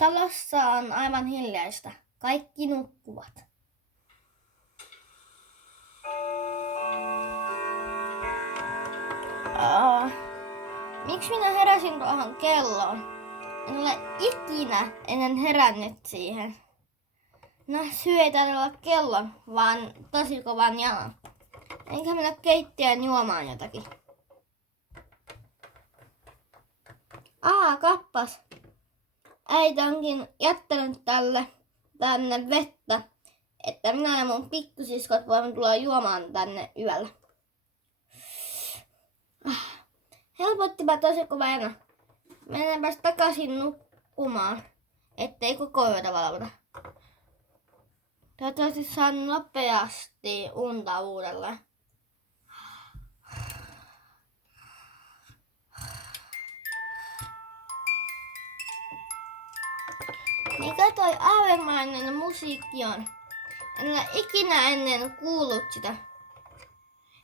Talossa on aivan hiljaista. Kaikki nukkuvat. Miksi minä heräsin tuohon kelloon? En ole ikinä ennen herännyt siihen. Syy ei tarvitse olla kellon, vaan tosi kovan jalan. Enkä mennä keittiöön juomaan jotakin. Kappas. Äiti onkin jättänyt tänne vettä, että minä ja mun pikkusiskot voimme tulla juomaan tänne yöllä. Helpottipa tosi kovana. Mennäänpäs takaisin nukkumaan, ettei koko yötä valvota. Toivottavasti saan nopeasti unta uudelleen. Mikä toi aavemainen musiikki on? En ole ikinä ennen kuullut sitä.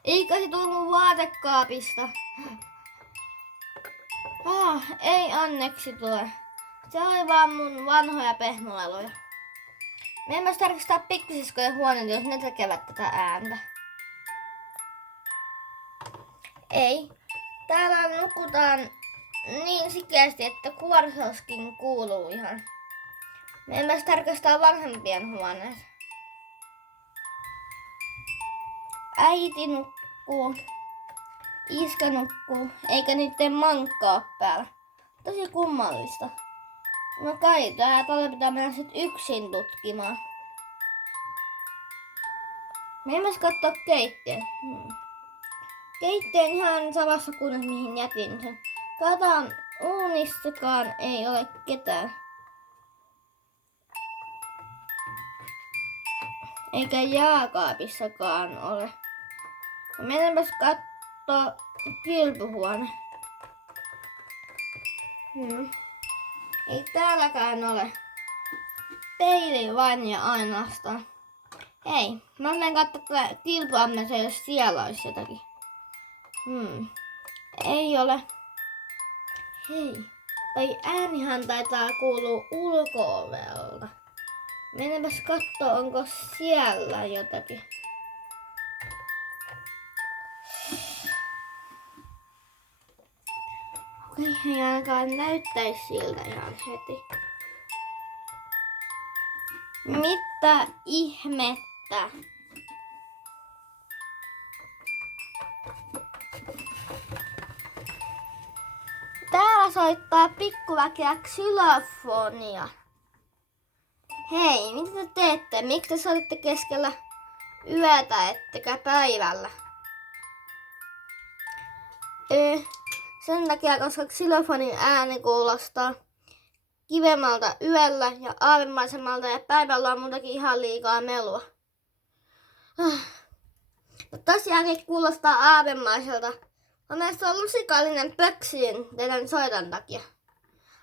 Eikä se tule mun vaatekaapista. Ei onneksi tule. Se oli vaan mun vanhoja pehmoleluja. Me emme tarkistaa pikkusiskojen huoneita, jos ne tekevät tätä ääntä. Ei. Täällä nukutaan niin sikeästi, että kuorsauskin kuuluu ihan. Me emme tarkastaa vanhempien huoneet. Äiti nukkuu. Iska nukkuu, eikä niiden mankka ole päällä. Tosi kummallista. No kai, täällä pitää mennä sit yksin tutkimaan. Me emme katsoa keittiön. Keittiön ihan samassa kunnossa, mihin jätin sen. Katsotaan, uunissakaan ei ole ketään. Eikä jääkaapissakaan ole. Mennäänpäs kattoo kylpyhuone. Ei täälläkään ole. Peili vain ja ainoastaan. Hei, mä menen katsoa kylpyammessa, jos siellä olisi jotakin. Ei ole. Hei, toi äänihän taitaa kuulua ulko-ovelta. Mennäänpäs kattoo, onko siellä jotakin. Ei ainakaan näyttäisi siltä ihan heti. Mitä ihmettä? Täällä soittaa pikkuväkeä xylofonia. Hei, mitä te teette? Miksi te soitatte keskellä yötä ettekä päivällä? Sen takia, koska xylofonin ääni kuulostaa kivemmalta yöllä ja aavemaisemmalta ja päivällä on muutakin ihan liikaa melua. Tosiaankin kuulostaa aavemaiselta. Onneksi on lusikallinen pöksiin teidän soitan takia.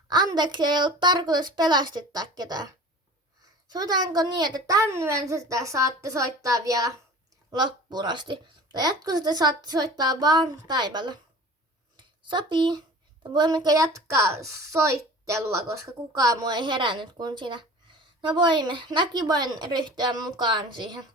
Anteeksi, ei ollut tarkoitus pelästyttää ketään. Soitanko niin, että tän yön sitä saatte soittaa vielä loppuun asti? Tai jatkossa te saatte soittaa vaan päivällä. Sopii. Voimmeko jatkaa soittelua, koska kukaan muu ei herännyt kuin sinä? No voimme. Mäkin voin ryhtyä mukaan siihen.